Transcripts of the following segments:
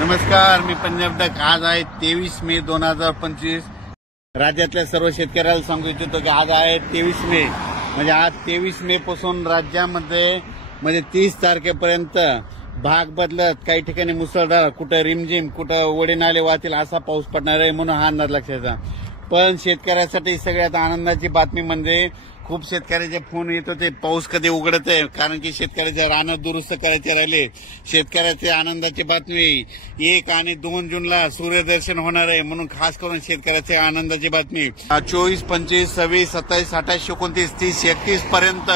नमस्कार, मी पंजाब डक. आज आहे 23 मे 2025. राज्यातल्या सर्व शेतकऱ्याला सांगू इच्छितो की आज आहे 23 मे. म्हणजे आज 23 मे पासून राज्यामध्ये म्हणजे 30 तारखेपर्यंत भाग बदलत काही ठिकाणी मुसळधार, कुठं रिमझिम, कुठं ओढे नाले वाहतील असा पाऊस पडणार आहे, म्हणून हा अंदाज लक्षात. पण शेतकऱ्यासाठी सगळ्यात आनंदाची बातमी म्हणजे खूप शेतकऱ्याचे फोन येत होते, पाऊस कधी उघडत आहे, कारण की शेतकऱ्याचे रानं दुरुस्त करायचे राहिले. शेतकऱ्याची आनंदाची बातमी 1 आणि 2 जूनला सूर्यदर्शन होणार आहे, म्हणून खास करून शेतकऱ्याची आनंदाची बातमी. 24, 25, 26, 27, 28, 29, 30, 31 पर्यंत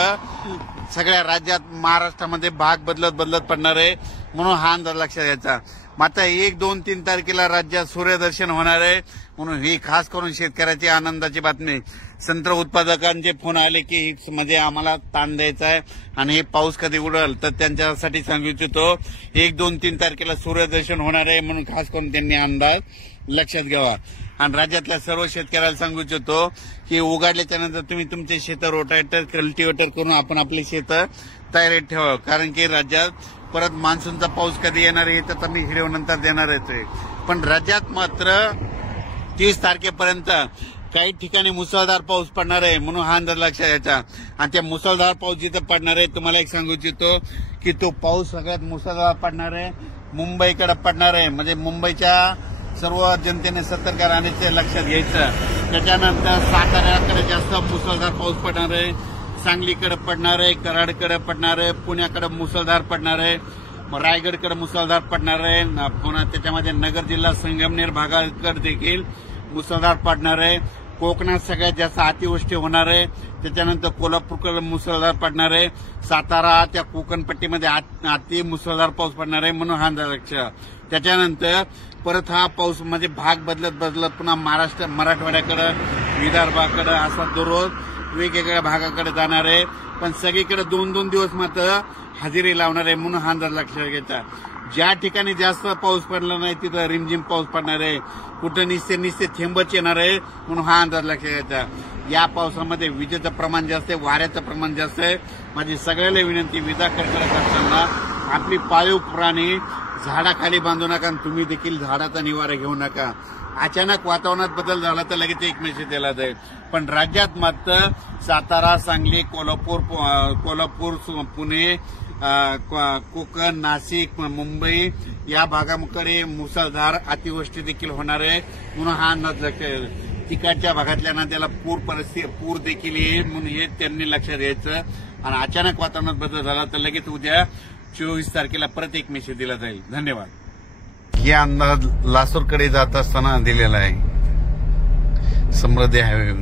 सगळ्या राज्यात महाराष्ट्रामध्ये भाग बदलत पडणार आहे, म्हणून हा अंदाज लक्षात घ्यायचा. मात्र 1, 2, 3 तारखेला राज्यात सूर्यदर्शन होणार आहे, म्हणून ही खास करून शेतकऱ्याची आनंदाची बातमी. संत्र उत्पादकांचे फोन आले की म्हणजे आम्हाला ताण द्यायचा आहे आणि हे पाऊस कधी उडल, तर त्यांच्यासाठी सांगू इच्छितो 1, 2, 3 तारखेला सूर्यदर्शन होणार आहे, म्हणून खास करून त्यांनी अंदाज लक्षात घ्यावा. आणि राज्यातल्या सर्व शेतकऱ्याला सांगू इच्छितो की उघडल्याच्या नंतर तुम्ही तुमचे शेतं रोटावेटर, कल्टिवेटर करून आपण आपली शेतं तयारीत ठेवा, कारण की राज्यात परत मान्सूनचा पाऊस कधी येणार आहे तर मी व्हिडिओ नंतर देणार आहे. पण राज्यात मात्र 30 तारखेपर्यंत काही ठिकाणी मुसळधार पाऊस पडणार आहे, म्हणून हा अंदाज लक्षात घ्यायचा. आणि त्या मुसळधार पाऊस जिथं पडणार आहे, तुम्हाला एक सांगू इच्छितो की तो पाऊस सगळ्यात मुसळधार पडणार आहे मुंबईकडे पडणार आहे. म्हणजे मुंबईच्या सर्व जनतेने सतर्क राहण्याचे लक्षात घ्यायचं. त्याच्यानंतर साताऱ्याकडे जास्त मुसळधार पाऊस पडणार आहे, सांगलीकडे पडणार आहे, कराडकडे पडणार आहे, पुण्याकडे मुसळधार पडणार आहे, रायगडकडे मुसळधार पडणार आहे, पुन्हा त्याच्यामध्ये नगर जिल्हा संगमनेर भागाकडे देखील मुसळधार पडणार आहे. कोकणात सगळ्यात जास्त अतिवृष्टी होणार आहे. त्याच्यानंतर कोल्हापूरकडे मुसळधार पडणार आहे. सातारा त्या कोकण पट्टीमध्ये अति मुसळधार पाऊस पडणार आहे, म्हणून हा अंदाज लक्षात. त्याच्यानंतर परत हा पाऊस म्हणजे भाग बदलत पुन्हा महाराष्ट्र, मराठवाड्याकडे, विदर्भाकडे असा दररोज वेगवेगळ्या भागाकडे जाणार आहे. पण सगळीकडे 2-2 दिवस मात्र हजेरी लावणार आहे, म्हणून हा अंदाज लक्षात घ्यायचा. ज्या ठिकाणी जास्त पाऊस पडला नाही तिथं रिमझिम पाऊस पडणार आहे, कुठं निस्ते थेंबच येणार आहे, म्हणून हा अंदाज लक्षात घ्यायचा. या पावसामध्ये विजेचं प्रमाण जास्त आहे, वाऱ्याचं प्रमाण जास्त आहे. माझी सगळ्याला विनंती, विजा कडकडत असताना आपली पाळीव प्राणी झाडाखाली बांधू नका आणि तुम्ही देखील झाडाचा निवारा घेऊ नका. अचानक वातावरणात बदल झाला तर लगेच एक मेसेज दिला जाईल. पण राज्यात मात्र सातारा, सांगली, कोल्हापूर, पुणे, कोकण, नाशिक, मुंबई या भागाकडे मुसळधार अतिवृष्टी देखील होणार आहे, म्हणून हा अंदाज लक्षात. तिकडच्या भागातल्या त्याला पूर देखील येईल, म्हणून हे त्यांनी लक्षात घ्यायचं. आणि अचानक वातावरणात बदल झाला तर लगेच उद्या 24 तारखेला परत एक मेसेज दिला जाईल. धन्यवाद. हे अंदाज लासूरकडे जात असताना दिलेला आहे, समृद्धी हायवे.